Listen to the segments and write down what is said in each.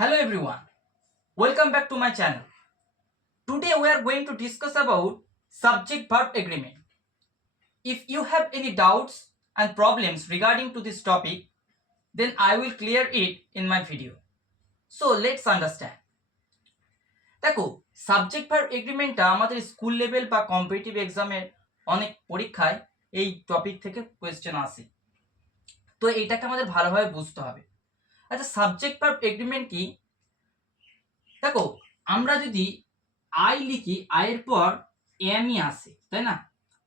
Hello everyone, welcome back to my channel. Today we are going to discuss about subject-verb agreement. If you have any doubts and problems regarding to this topic, then I will clear it in my video. So let's understand. দেখো subject verb এগ্রিমেন্টটা আমাদের school level বা competitive এক্সামের অনেক পরীক্ষায় এই topic থেকে question আসে, তো এইটাকে আমাদের ভালোভাবে বুঝতে হবে। আচ্ছা, সাবজেক্ট ভার্ব এগ্রিমেন্ট কি? দেখো, আমরা যদি আই লিখি, আয়ের পর এমই আসে, তাই না?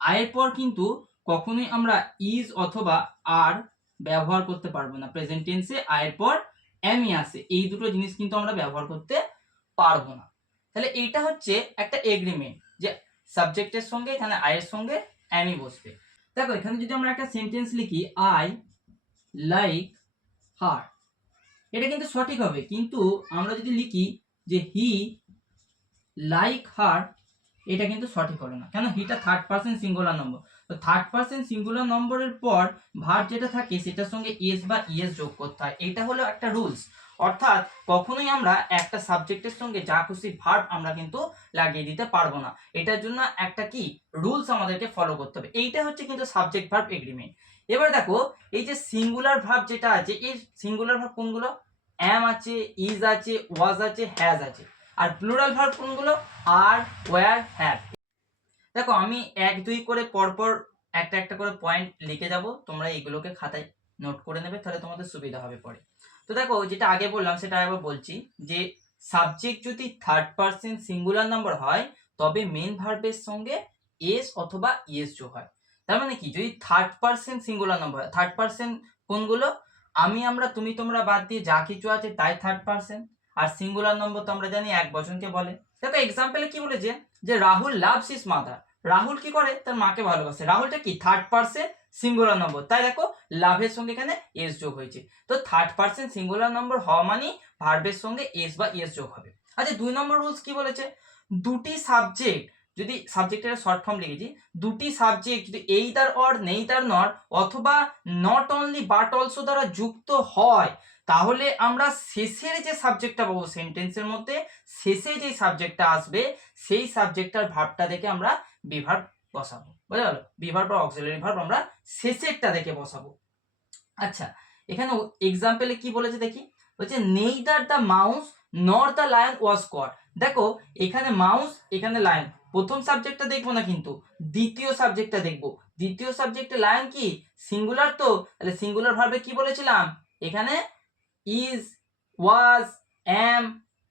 আয়ের পর কিন্তু কখনোই আমরা ইজ অথবা আর ব্যবহার করতে পারবো না। প্রেজেন্ট টেন্সে আয়ের পর এমই আসে, এই দুটো জিনিস কিন্তু আমরা ব্যবহার করতে পারবো না। তাহলে এইটা হচ্ছে একটা এগ্রিমেন্ট যে সাবজেক্টের সঙ্গে এখানে আয়ের সঙ্গে এমই বসবে। দেখো, এখানে যদি আমরা একটা সেন্টেন্স লিখি, আই লাইক হার, এটা কিন্তু সঠিক হবে, কিন্তু আমরা যদি লিখি যে হি লাইক হার, এটা কিন্তু সঠিক হবে না। কেন? হিটা থার্ড পারসন সিঙ্গুলার নম্বর, তো থার্ড পারসন সিঙ্গুলার নম্বরের পর ভার্ব যেটা থাকে সেটার সঙ্গে এস বা ইএস যোগ করতে হয়। এটা হলো একটা রুলস, অর্থাৎ কখনোই আমরা একটা সাবজেক্টের সঙ্গে যা খুশি ভার্ব আমরা কিন্তু লাগিয়ে দিতে পারবো না। এটার জন্য একটা কি রুলস আমাদেরকে ফলো করতে হবে। এইটা হচ্ছে কিন্তু সাবজেক্ট ভার্ব এগ্রিমেন্ট। এবার দেখো, এই যে সিঙ্গুলার ভার্ব যেটা আছে, এই সিঙ্গুলার ভার্ব কোনগুলো? অ্যাম আছে, ইজ আছে, ওয়াজ আছে, হ্যাজ আছে। আর প্লুরাল ভার্ব কোনগুলো? আর, ওয়্যার, হ্যাভ। দেখো, আমি 1-2 করে পরপর একটা একটা করে পয়েন্ট লিখে যাব, তোমরা এইগুলোকে খাতায় নোট করে নেবে, তাহলে তোমাদের সুবিধা হবে পরে। তো দেখো, যেটা আগে বললাম সেটা আবার বলছি, যে সাবজেক্ট যদি থার্ড পারসন সিঙ্গুলার নাম্বার হয় তবে মেন ভার্বের সঙ্গে এস অথবা ইএস যোগ হয়। তার মানে কি, যদি থার্ড পারসন সিঙ্গুলার নাম্বার হয়, থার্ড পারসন কোনগুলো? আমি, আমরা, তুমি, তোমরা বাদ দিয়ে যা কিছু আছে তাই থার্ড পারসন। আর সিঙ্গুলার নম্বর তো আমরা জানি এক বচনকে বলে। দেখো এক্সাম্পলে কি বলেছে, যে Rahul loves his mother. Rahul কি করে? তার মাকে ভালোবাসে। রাহুলটা কি থার্ড পারসন সিঙ্গুলার নম্বর, তাই দেখো লাভের সঙ্গে এখানে এস যোগ হয়েছে। তো থার্ড পারসন সিঙ্গুলার নম্বর হওয়া মানে ভার্বের সঙ্গে এস বা ইএস যোগ হবে। আচ্ছা, 2 নম্বর রুলস কি বলেছে? দুটি সাবজেক্ট, যদি সাবজেক্টের শর্ট ফর্ম লিখেছি, দুটি সাবজেক্ট যদি এইদার অর নেইদার নর অথবা নট অনলি বাট অলসো দ্বারা যুক্ত হয়, তাহলে আমরা শেষের যে সাবজেক্টটা পাবো সেন্টেন্সের মধ্যে, শেষে যে সাবজেক্টটা আসবে সেই সাবজেক্টটার ভার্বটা দেখে আমরা বিভার্ব বসাবো। বুঝা গেল? বিভার্ব বা অক্সিলারি ভার্ব আমরা শেষেরটা দেখে বসাবো। আচ্ছা, এখানে এক্সাম্পলে কি বলেছে দেখি, বলছে neither the mouse nor the lion was caught. দেখো, এখানে মাউস, এখানে লায়ন, প্রথম সাবজেক্টটা দেখবো না, কিন্তু দ্বিতীয় সাবজেক্টটা দেখবো। দ্বিতীয় সাবজেক্টে লায়ন কি সিঙ্গুলার, তো তাহলে সিঙ্গুলার ভার্বে কি বলেছিলাম এখানে? ইজ, ওয়াজ, অ্যাম,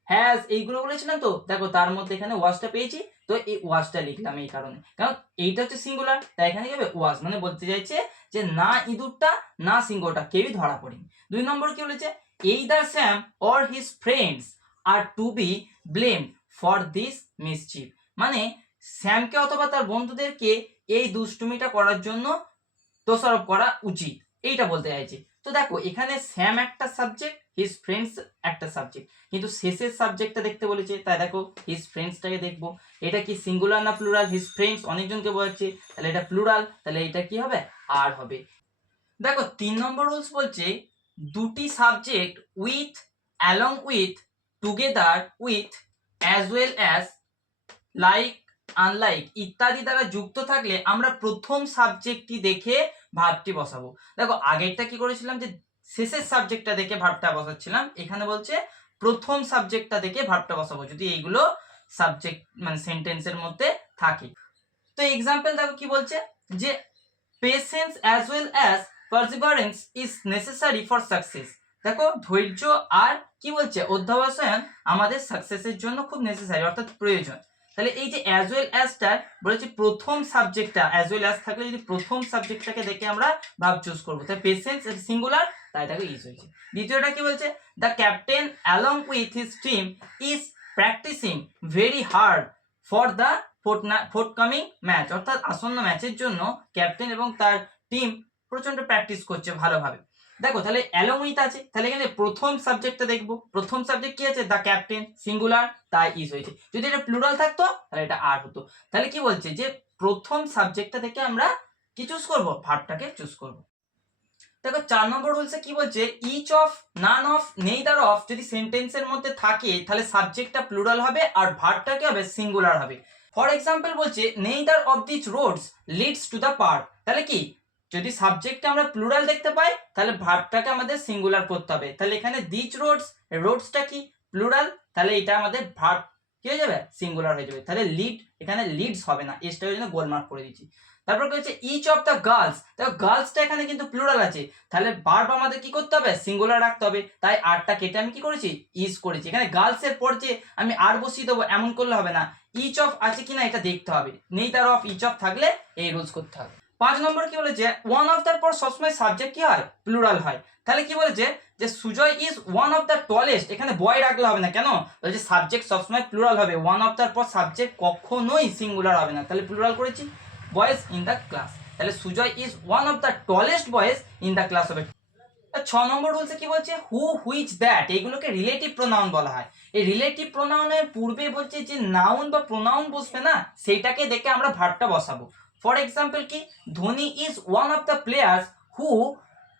হ্যাজ, এইগুলো বলেছিলাম। তো দেখো, তার মধ্যে এখানে ওয়াজটা পেয়েছি, তো এই ওয়াজটা লিখলাম এই কারণে, কারণ এইটা হচ্ছে সিঙ্গুলার, তাই এখানে কি হবে? ওয়াজ। মানে বলতে চাইছে যে না ইঁদুরটা না সিংহটা কেউই ধরা পড়েনি। 2 নম্বর কি বলেছে? Either Sam or his friends are to be blamed for this mischief. মানে স্যামকে অথবা তার বন্ধুদেরকে এই দুষ্টুমিটা করার জন্য দোষারোপ করা উচিত, এইটা বলতে চাইছে। তো দেখো, এখানে স্যাম একটা সাবজেক্ট, হিজ ফ্রেন্ডস একটা সাবজেক্ট, কিন্তু শেষের সাবজেক্টটা দেখতে বলেছে, তাই দেখো হিজ ফ্রেন্ডসটাকে দেখবো। এটা কি সিঙ্গুলার না প্লুরাল? হিজ ফ্রেন্ডস অনেকজনকে বোঝাচ্ছে, তাহলে এটা প্লুরাল, তাহলে এটা কি হবে? আর হবে। দেখো, 3 নম্বর রুলস বলছে দুটি subject with, along with, together with, as well as, like, unlike ইত্যাদি দ্বারা যুক্ত থাকলে আমরা প্রথম সাবজেক্টটি দেখে ভার্বটি বসাবো। দেখো, আগেরটা কি করেছিলাম, যে শেষের সাবজেক্টটা দেখে ভার্বটা বসাচ্ছিলাম, এখানে বলছে প্রথম সাবজেক্টটা দেখে ভার্বটা বসাবো যদি এইগুলো সাবজেক্ট মানে সেন্টেন্সের মধ্যে থাকে। তো এক্সাম্পল দেখো কি বলছে, যে patience as well as Perseverance is necessary for success. দেখো, ধৈর্য আর কি বলছে অধ্যবসায়ন আমাদের সাকসেসের জন্য খুব নেসেসারি, অর্থাৎ প্রয়োজন। তাহলে এই যে অ্যাজ ওয়েল অ্যাজটা বলেছে প্রথম সাবজেক্টটা, অ্যাজ ওয়েল অ্যাজ থাকলে যদি প্রথম সাবজেক্টটাকে দেখে আমরা ভার্ব চুজ করবো, তাই পেশেন্স সিঙ্গুলার, তাই দেখো ইজ হয়েছে। দ্বিতীয়টা কি বলছে? The captain along with his team is practicing very hard for the forthcoming match, অর্থাৎ আসন্ন ম্যাচের জন্য ক্যাপ্টেন এবং তার টিম প্রচন্ড প্র্যাকটিস করছে ভালোভাবে। দেখো, তাহলে অ্যালং উইথ আছে, তাহলে এখানে প্রথম সাবজেক্টটা দেখবো, প্রথম সাবজেক্ট কি আছে? দ্য ক্যাপ্টেন, সিঙ্গুলার, তাই ইজ হয়েছে। যদি এটা প্লুরাল থাকতো তাহলে এটা আর হতো। তাহলে কি বলছে, যে প্রথম সাবজেক্টটা থেকে আমরা কি চুজ করব? ভার্বটাকে চুজ করব। দেখো 4 নম্বর রুলসে কি বলছে, each of, none of, neither of যদি সেন্টেন্সের মধ্যে থাকে তাহলে সাবজেক্টটা প্লুরাল হবে আর ভার্বটা কি হবে, সিঙ্গুলার হবে। ফর এক্সাম্পল বলছে neither of this roads leads to the park, তাহলে কি যদি সাবজেক্টটা আমরা প্লুরাল দেখতে পাই তাহলে ভার্বটাকে আমাদের সিঙ্গুলার করতে হবে। তাহলে এখানে দিস রোডস, রোডসটা কি প্লুরাল, তাহলে এটা আমাদের ভার্ব কি হয়ে যাবে, সিঙ্গুলার হয়ে যাবে। তাহলে লিড এখানে লিডস হবে না, এসটার জন্য গোলমার্ক করে দিচ্ছি। তারপর কি হচ্ছে ইচ অফ দ্য গার্লস, দেখো গার্লসটা এখানে কিন্তু প্লুরাল আছে, তাহলে ভার্ব আমাদের কি করতে হবে, সিঙ্গুলার রাখতে হবে। তাই আরটা কেটে আমি কি করেছি, ইজ করেছি। এখানে গার্লস এর পর যে আমি আর বসিয়ে দেবো এমন করলে হবে না, ইচ অফ আছে কিনা এটা দেখতে হবে, নেইদার অফ ইচ অফ থাকলে এই রুলস করতে হবে। 5 নম্বর কি বলেছে, ওয়ান অফ তার পর সবসময় সাবজেক্ট কি হয়, প্লুরাল হয়। তাহলে কি বলেছে যে Sujay is one of the tallest, এখানে বয় রাখলে হবে না, কেন বলছে সাবজেক্ট সবসময় প্লুরাল হবে, ওয়ান অফ তার পর সাবজেক্ট কখনোই সিঙ্গুলার হবে না, তাহলে প্লুরাল করেছি, বয়েজ ইন দ্য ক্লাস। তাহলে Sujoy is one of the tallest boys in the class হবে। 6 নম্বর রুলসে কি বলছে, হু, হুইচ, দ্যাট, এইগুলোকে রিলেটিভ প্রোনাউন বলা হয়। এই রিলেটিভ প্রোনাউনের পূর্বে বলছে যে নাউন বা প্রোনাউন বসবে না, সেইটাকে দেখে আমরা ভার্বটা বসাবো। ফর এক্সাম্পল কি, Dhoni is one of the players who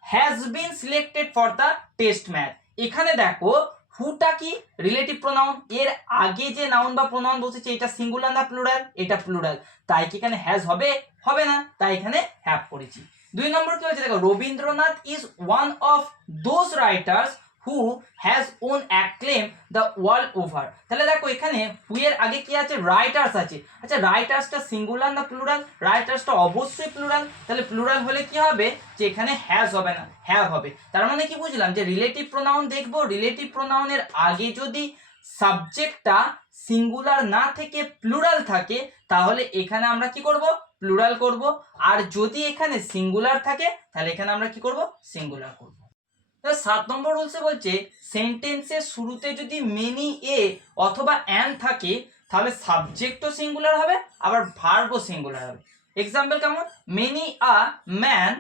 has been selected for the test match. এখানে দেখো হুটা কি রিলেটিভ প্রোনাউন, এর আগে যে নাউন বা প্রোনাউন বসেছে এটা সিঙ্গুলার না প্লুরাল, এটা প্লুরাল, তাই কি এখানে হ্যাজ হবে, হবে না, তাই এখানে হ্যাভ করেছি। 2 নম্বর কি হচ্ছে, দেখো Rabindranath is one of those writers who has won acclaim the world over. তাহলে দেখো এখানে হু এর আগে কি আছে, রাইটার্স আছে। আচ্ছা রাইটার্সটা সিঙ্গুলার না প্লুরাল, রাইটার্সটা অবশ্যই প্লুরাল, তাহলে প্লুরাল হলে কি হবে যে এখানে হ্যাজ হবে না, হ্যাভ হবে। তার মানে কি বুঝলাম, যে রিলেটিভ প্রোনাউন দেখবো, রিলেটিভ প্রোনাউনের আগে যদি সাবজেক্টটা সিঙ্গুলার না থেকে প্লুরাল থাকে তাহলে এখানে আমরা কি করব, প্লুরাল করব, আর যদি এখানে সিঙ্গুলার থাকে তাহলে এখানে আমরা কি করব, সিঙ্গুলার করব। 7 নম্বর রুলসে বলছে সেন্টেন্সের শুরুতে যদি মেনি এ অথবা অ্যান থাকে তাহলে সাবজেক্টও সিঙ্গুলার হবে আবার ভার্বও সিঙ্গুলার হবে। এক্সাম্পল কেমন, many a man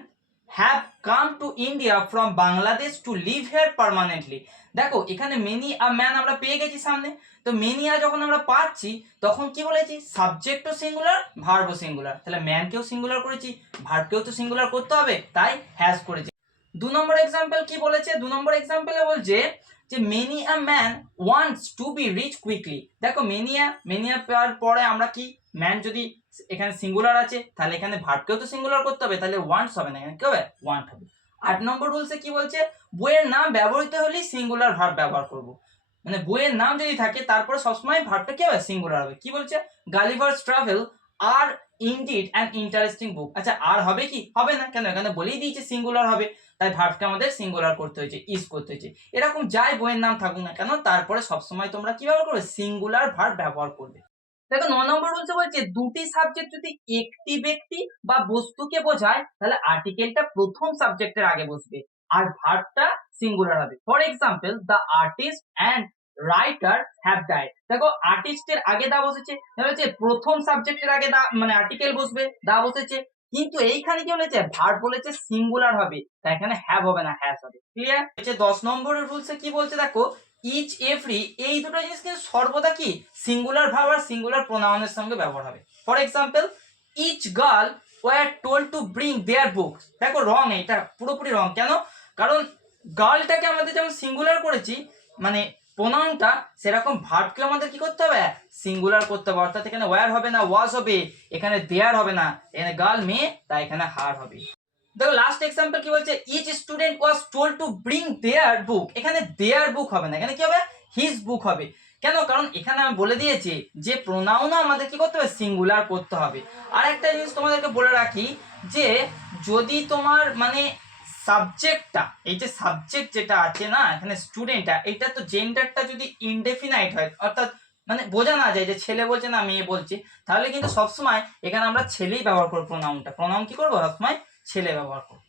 have come to India from Bangladesh to live here permanently. দেখো এখানে মেনি আ ম্যান আমরা পেয়ে গেছি সামনে, তো মেনি আ যখন আমরা পাচ্ছি তখন কি বলেছি, সাবজেক্টও সিঙ্গুলার ভার্বও সিঙ্গুলার, তাহলে ম্যানকেও সিঙ্গুলার করেছি, ভার্বকেও তো সিঙ্গুলার করতে হবে, তাই হ্যাজ করেছি। 2 নম্বর এক্সাম্পল কি বলেছে, 2 নম্বর এক্সাম্পলে বলছে যে many a man wants to be rich quickly. দেখো মেনিয়া পরে আমরা কি, ম্যান যদি এখানে সিঙ্গুলার আছে তাহলে এখানে ভার্বকেও তো সিঙ্গুলার করতে হবে, তাহলে ওয়ান্টস হবে না, এখানে কি হবে, ওয়ান্ট হবে। 8 নম্বর রুলসে কি বলছে, বইয়ের নাম ব্যবহৃত হলে সিঙ্গুলার ভার্ব ব্যবহার করব, মানে বইয়ের নাম যদি থাকে তারপরে সবসময় ভার্বটা কি হবে, সিঙ্গুলার হবে। কি বলছে, Gulliver's travel are indeed an interesting book. আচ্ছা আর হবে কি, হবে না, কেন এখানে বলেই দিয়েছে সিঙ্গুলার হবে, তাই ভার্বকে আমাদের সিঙ্গুলার করতে হয়েছে, ইজ করতে হয়েছে। এরকম যাই বইয়ের নাম থাকুক না কেন তারপরে সবসময় তোমরা কি ব্যবহার করবে, সিঙ্গুলার ভার্ব ব্যবহার করবে। দেখো 9 নম্বর বলছে দুটি সাবজেক্ট যদি একটি ব্যক্তি বা বস্তুকে বোঝায় তাহলে আর্টিকেলটা প্রথম সাবজেক্টের আগে বসবে আর ভার্বটা সিঙ্গুলার হবে। For example the artist and writer have died. দেখো আর্টিস্টের আগে দা বসেছে, হচ্ছে প্রথম সাবজেক্টের আগে দা মানে আর্টিকেল বসবে, দা বসেছে, কিন্তু এইখানে কি বলেছে, ভার্ব বলেছে সিঙ্গুলার হবে, তাই এখানে হ্যাভ হবে না, হ্যাজ হবে। ক্লিয়ার হচ্ছে। 10 নম্বরের রুলসে কি বলছে, দেখো ইচ, এভরি, এই দুটো জিনিস কিন্তু সর্বদা কি সিঙ্গুলার ভার্ব আর সিঙ্গুলার প্রোনাউনের সঙ্গে ব্যবহার হবে। For example each girl were told to bring their book. দেখো রং, এটা পুরোপুরি রং, কেন, কারণ গার্লটাকে আমাদের যেমন সিঙ্গুলার করেছি মানে প্রোনাউনটা, সেরকম ভার্বকে আমাদের কি করতে হবে, সিঙ্গুলার করতে হবে, অর্থাৎ এখানে ওয়ার হবে না, ওয়াজ হবে, এখানে দেয়ার হবে না, এখানে গার্ল মেয়ে, তাই এখানে হার হবে। দেখো লাস্ট এক্সাম্পল কি বলছে, each student was told to bring their book. এখানে দেয়ার বুক হবে না, এখানে কি হবে, হিজ বুক হবে। কেন, কারণ এখানে আমি বলে দিয়েছি যে প্রোনাউনও আমাদের কি করতে হবে, সিঙ্গুলার করতে হবে। আর একটা জিনিস তোমাদেরকে বলে রাখি যে যদি তোমার মানে সাবজেক্টটা, এই যে সাবজেক্ট যেটা আছে না এখানে স্টুডেন্টটা, এটা তো জেন্ডারটা যদি ইনডেফিনাইট হয়, অর্থাৎ মানে বোঝা না যায় যে ছেলে বলছে না মেয়ে বলছে, তাহলে কিন্তু সবসময় এখানে আমরা ছেলেই ব্যবহার করবো প্রোনাউনটা, প্রোনাউন কি করবো সবসময় ছেলে ব্যবহার করবো।